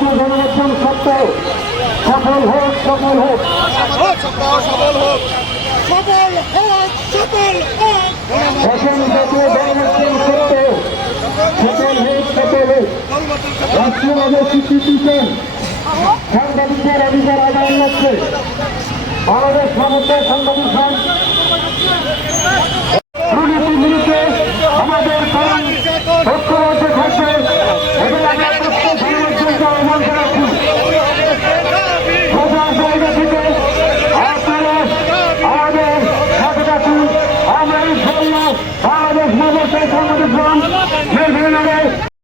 জাতীয় গণমাধ্যম সত্য সফল হোক, সফল হোক, সফল হোক, সফল হোক, সফল হোক। অসম জাতীয় গণমাধ্যম সত্য সফল হোক, সফল হোক। রাষ্ট্রীয়ভাবে স্বীকৃতি চান সাংবাদিকদের অধিকার আদায়ের লক্ষ্যে বাংলাদেশ সমস্ত সাংবাদিক দুর্নীতির বিরুদ্ধে আমাদের কারণ ঐক্যবদ্ধ থাকবে এবং আমরা প্রত্যেক গণমাধ্যমকে আহ্বান জানাচ্ছি প্রচার জায়গা থেকে আপনারা আমাদের সাথে থাকুন। আমরা ইনশাআল্লাহ বাংলাদেশ সাংবাদিক